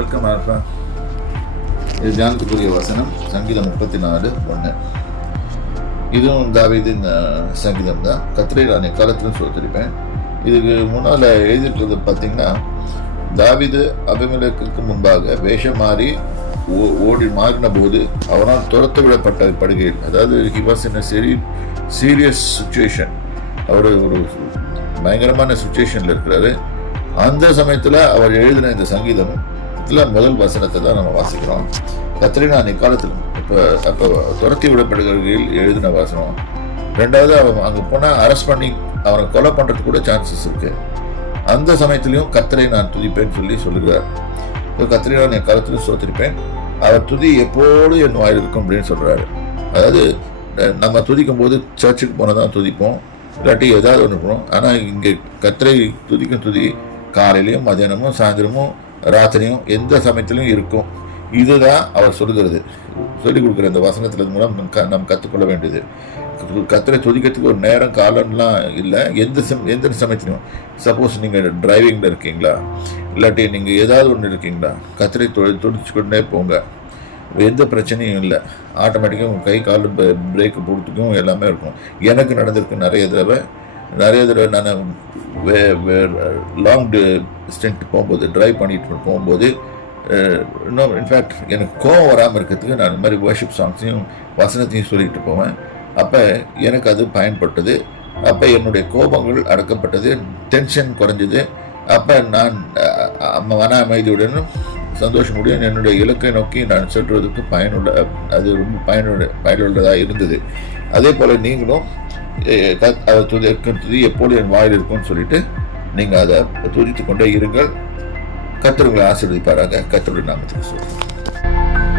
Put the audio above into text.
Welcome alpha. இது தியானத்துக்குரிய வசனம் சங்கீதம் 34:1. இதுவும் தாவீதின் சங்கீதம் தான். கர்த்தரை நான் எக்காலத்திலும் ஸ்தோத்திரிப்பேன். இதுக்கு முன்னால் எழுதிட்டு பார்த்தீங்கன்னா, தாவீது அபிமெலேக்குக்கு முன்பாக வேஷம் மாறி ஓடி மாறின போது அவனால் துரத்து விடப்பட்ட படுகையில், அதாவது he was in a serious situation, அவர் ஒரு பயங்கரமான சுச்சுவேஷனில் இருக்கிறாரு. அந்த சமயத்தில் அவர் எழுதின இந்த சங்கீதம் இதில் முதல் வசனத்தை தான் நம்ம வாசிக்கிறோம். கர்த்தரை நான் இக்காலத்திலும் அப்போ துரத்தி விடப்படுகையில் எழுதின வசனம். ரெண்டாவது, அவன் அங்கே போனால் அரெஸ்ட் பண்ணி அவனை கொலை பண்ணுறதுக்கு கூட சான்சஸ் இருக்குது. அந்த சமயத்திலையும் கர்த்தரை நான் துதிப்பேன்னு சொல்லுகிறார். கர்த்தரை நான் என் காலத்திலும் ஸ்தோத்திரிப்பேன், அவர் துதி எப்போது என் வாயில் இருக்கும் அப்படின்னு சொல்கிறாரு. அதாவது நம்ம துதிக்கும் போது சர்ச்சுக்கு போனால் தான் துதிப்போம், இல்லாட்டி ஏதாவது ஒன்று இருக்கணும். ஆனால் இங்கே கர்த்தரை துதிக்கும் துதி காலையிலையும் மதியானமும் சாயந்தரமும் ராத்திரியும் எந்த சமயத்திலையும் இருக்கும். இதுதான் அவர் சொல்லுகிறது, சொல்லிக் கொடுக்குற இந்த வசனத்தின் மூலம் நம்ம கற்றுக்கொள்ள வேண்டியது. கர்த்தரை துதிக்கிறதுக்கு ஒரு நேரம் காலம்லாம் இல்லை. எந்த சமயத்திலையும், சப்போஸ் நீங்கள் டிரைவிங்கில் இருக்கீங்களா, இல்லாட்டி நீங்கள் ஏதாவது ஒன்று இருக்கீங்களா, கர்த்தரை துடிச்சு கொண்டே போங்க, எந்த பிரச்சனையும் இல்லை. ஆட்டோமேட்டிக்காக உங்கள் கை கால் பிரேக்கு போடுறதுக்கும் எல்லாமே இருக்கும். எனக்கு நடந்திருக்கு நிறைய தடவை நான் லாங் டிஸ்டன்ஸ் போகும்போது, ட்ரைவ் பண்ணிட்டு போகும்போது, இன்னும் இன்ஃபேக்ட் எனக்கு கோவம் வராமல் இருக்கிறதுக்கு நான் இந்த மாதிரி வர்ஷிப் சாங்ஸையும் வசனத்தையும் சொல்லிட்டு போவேன். அப்போ எனக்கு அது பயன்பட்டது. அப்போ என்னுடைய கோபங்கள் அடக்கப்பட்டது, டென்ஷன் குறைஞ்சது. அப்போ நான் மன அமைதியுடனும் சந்தோஷமுடன் என்னுடைய இலக்கை நோக்கி நான் செல்வதற்கு அது ரொம்ப பயனுள்ளதாக இருந்தது. அதே போல் நீங்களும் அதை துதி எப்போது என் வாயில் இருக்கும்னு சொல்லிட்டு நீங்கள் அதை துதித்து கொண்டே இருங்கள். கர்த்தர் உங்களை ஆசீர்வதிப்பாராக. கர்த்தருடைய நாமத்துக்கு சொல்லுங்கள்.